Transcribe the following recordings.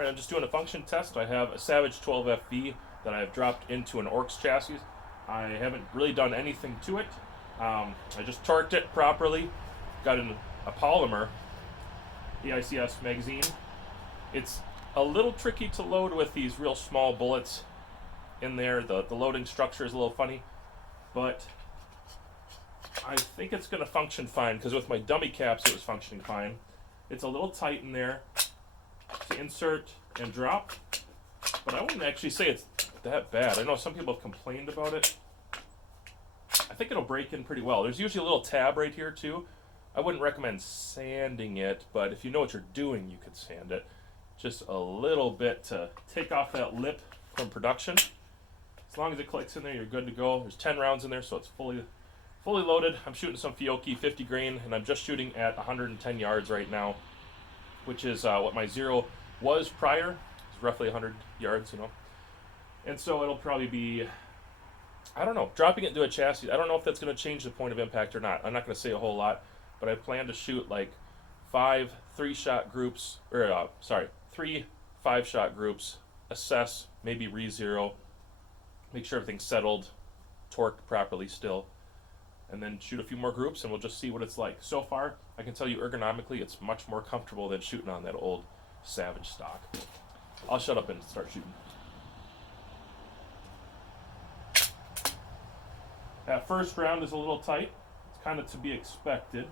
Alright, I'm just doing a function test. I have a Savage 12 FV that I have dropped into an Oryx chassis. I haven't really done anything to it. I just torqued it properly. Got in a polymer EICS magazine. It's a little tricky to load with these real small bullets in there. The loading structure is a little funny, but I think it's going to function fine because with my dummy caps it was functioning fine. It's a little tight in there to insert and drop, but I wouldn't actually say it's that bad. I know some people have complained about it. I think it'll break in pretty well. There's usually a little tab right here too. I wouldn't recommend sanding it, but if you know what you're doing, you could sand it. Just a little bit to take off that lip from production. As long as it clicks in there, you're good to go. There's 10 rounds in there, so it's fully loaded. I'm shooting some Fiocchi 50 grain, and I'm just shooting at 110 yards right now, which is what my zero was prior. It's roughly 100 yards, you know. And so it'll probably be, I don't know, dropping it into a chassis. I don't know if that's going to change the point of impact or not. I'm not going to say a whole lot, but I plan to shoot like 5 3-shot groups, or 3 5-shot groups, assess, maybe re-zero, make sure everything's settled, torqued properly still, and then shoot a few more groups and we'll just see what it's like. So far, I can tell you ergonomically it's much more comfortable than shooting on that old Savage stock. I'll shut up and start shooting. That first round is a little tight. It's kind of to be expected.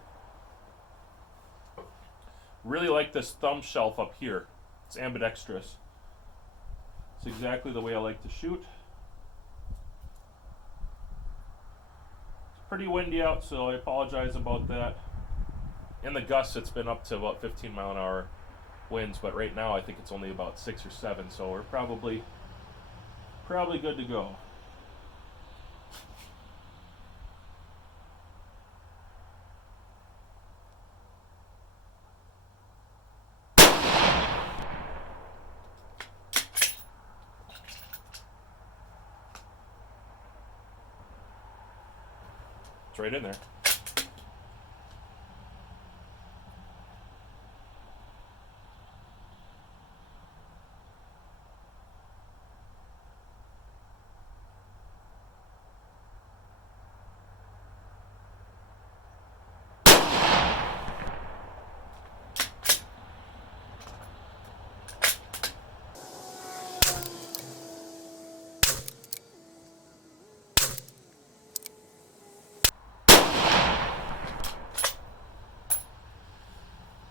Really like this thumb shelf up here. It's ambidextrous. It's exactly the way I like to shoot. Pretty windy out, so I apologize about that. In the gusts, it's been up to about 15 mile an hour winds, but right now I think it's only about 6 or 7, so we're probably good to go. It's right in there.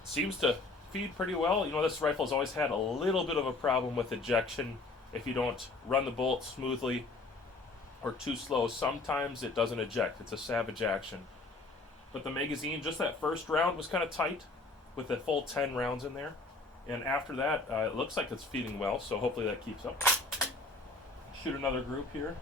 Seems to feed pretty well. You know, this rifle's always had a little bit of a problem with ejection. If you don't run the bolt smoothly or too slow, sometimes it doesn't eject. It's a Savage action. But the magazine, just that first round was kind of tight with the full 10 rounds in there. And after that, it looks like it's feeding well, so hopefully that keeps up. Shoot another group here.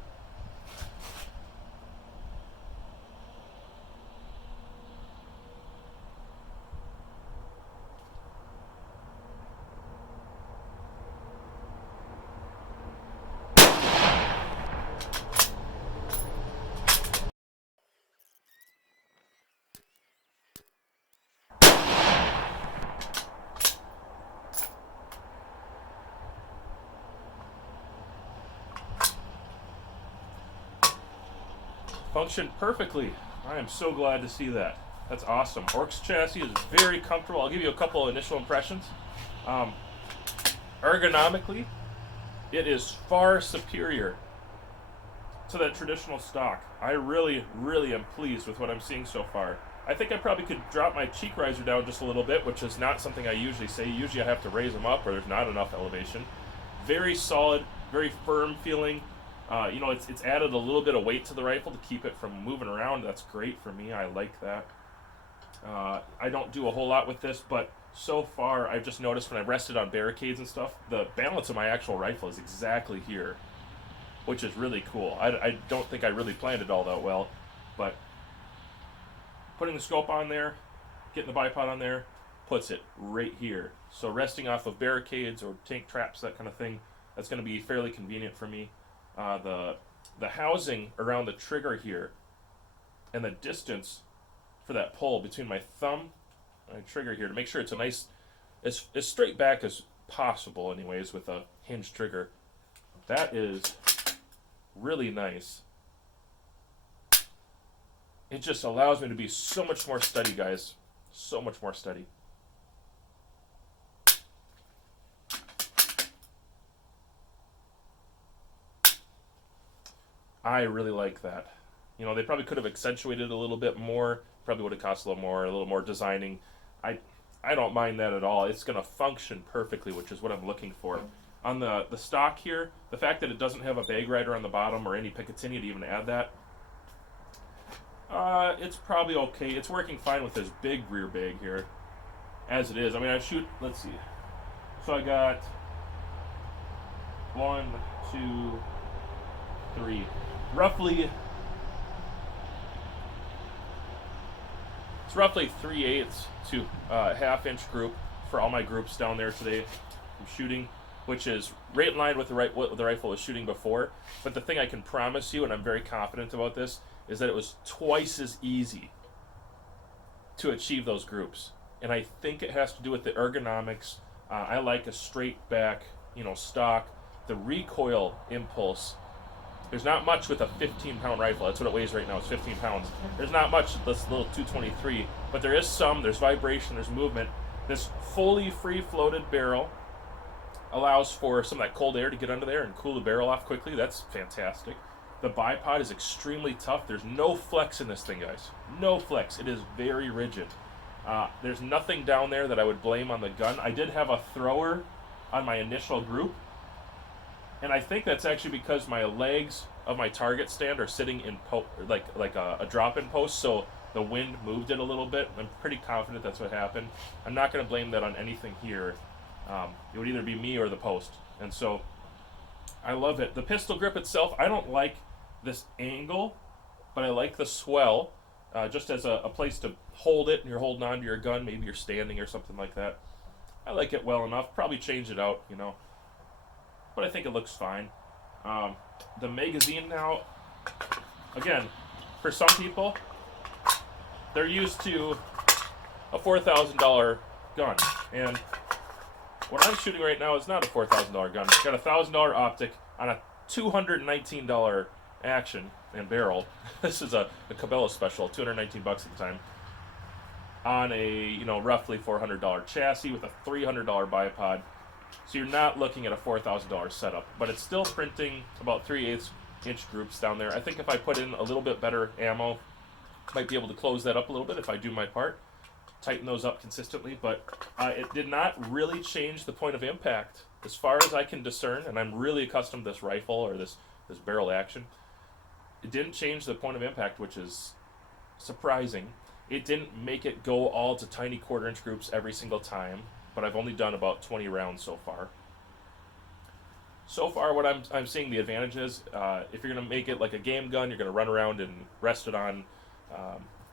Functioned perfectly. I am so glad to see that. That's awesome. Oryx chassis is very comfortable. I'll give you a couple of initial impressions. Ergonomically, it is far superior to that traditional stock. I really am pleased with what I'm seeing so far. I think I probably could drop my cheek riser down just a little bit, which is not something I usually say. Usually I have to raise them up or there's not enough elevation. Very solid, very firm feeling. You know, it's added a little bit of weight to the rifle to keep it from moving around. That's great for me. I like that. I don't do a whole lot with this, but so far I've just noticed when I rested on barricades and stuff, the balance of my actual rifle is exactly here, which is really cool. I don't think I really planned it all that well, but putting the scope on there, getting the bipod on there, puts it right here. So resting off of barricades or tank traps, that kind of thing, that's going to be fairly convenient for me. The housing around the trigger here and the distance for that pull between my thumb and my trigger here to make sure it's a nice, as straight back as possible anyways with a hinge trigger. That is really nice. It just allows me to be so much more steady, guys. So much more steady. I really like that. You know, they probably could have accentuated it a little bit more. Probably would have cost a little more designing. I don't mind that at all. It's going to function perfectly, which is what I'm looking for. On the stock here, the fact that it doesn't have a bag rider on the bottom or any Picatinny to even add that, it's probably okay. It's working fine with this big rear bag here, as it is. I mean, let's see. So I got 1, 2, 3, roughly. It's roughly 3/8 to half-inch group for all my groups down there today from shooting, which is right in line with what the rifle was shooting before. But the thing I can promise you, and I'm very confident about this, is that it was twice as easy to achieve those groups. And I think it has to do with the ergonomics. I like a straight back, stock. The recoil impulse. There's not much with a 15-pound rifle. That's what it weighs right now. It's 15 pounds. There's not much with this little 223, but there is some. There's vibration. There's movement. This fully free-floated barrel allows for some of that cold air to get under there and cool the barrel off quickly. That's fantastic. The bipod is extremely tough. There's no flex in this thing, guys. No flex. It is very rigid. There's nothing down there that I would blame on the gun. I did have a thrower on my initial group, and I think that's actually because my legs of my target stand are sitting in like a drop-in post, so the wind moved it a little bit. I'm pretty confident that's what happened. I'm not going to blame that on anything here. It would either be me or the post. And so I love it. The pistol grip itself, I don't like this angle, but I like the swell just as a place to hold it and you're holding on to your gun. Maybe you're standing or something like that. I like it well enough. Probably change it out, but I think it looks fine. The magazine now, again, for some people, they're used to a $4,000 gun. And what I'm shooting right now is not a $4,000 gun. It's got a $1,000 optic on a $219 action and barrel. This is a Cabela special, $219 at the time, on a roughly $400 chassis with a $300 bipod. So you're not looking at a $4,000 setup, but it's still printing about 3/8 inch groups down there. I think if I put in a little bit better ammo, might be able to close that up a little bit if I do my part, tighten those up consistently. But it did not really change the point of impact as far as I can discern, and I'm really accustomed to this rifle or this barrel action. It didn't change the point of impact, which is surprising. It didn't make it go all to tiny 1/4 inch groups every single time, but I've only done about 20 rounds so far. So far, what I'm seeing the advantage is, if you're going to make it like a game gun, you're going to run around and rest it on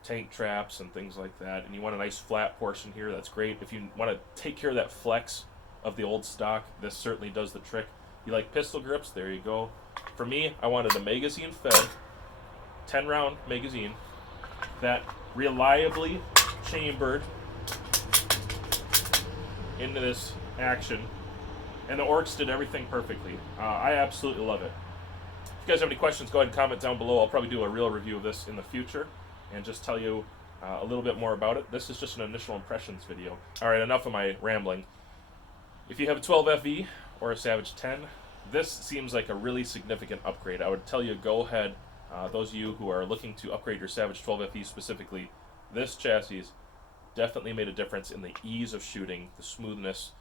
tank traps and things like that, and you want a nice flat portion here, that's great. If you want to take care of that flex of the old stock, this certainly does the trick. You like pistol grips, there you go. For me, I wanted a magazine-fed, 10-round magazine that reliably chambered into this action, and the Oryx did everything perfectly. I absolutely love it. If you guys have any questions, go ahead and comment down below. I'll probably do a real review of this in the future and just tell you a little bit more about it. This is just an initial impressions video. Alright, enough of my rambling. If you have a 12 FE or a Savage 10, this seems like a really significant upgrade. I would tell you, go ahead, those of you who are looking to upgrade your Savage 12 FE specifically, this chassis definitely made a difference in the ease of shooting, the smoothness,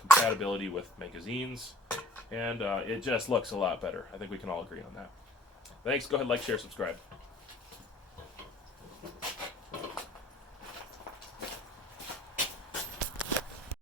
compatibility with magazines, and it just looks a lot better. I think we can all agree on that. Thanks. Go ahead, like, share, subscribe.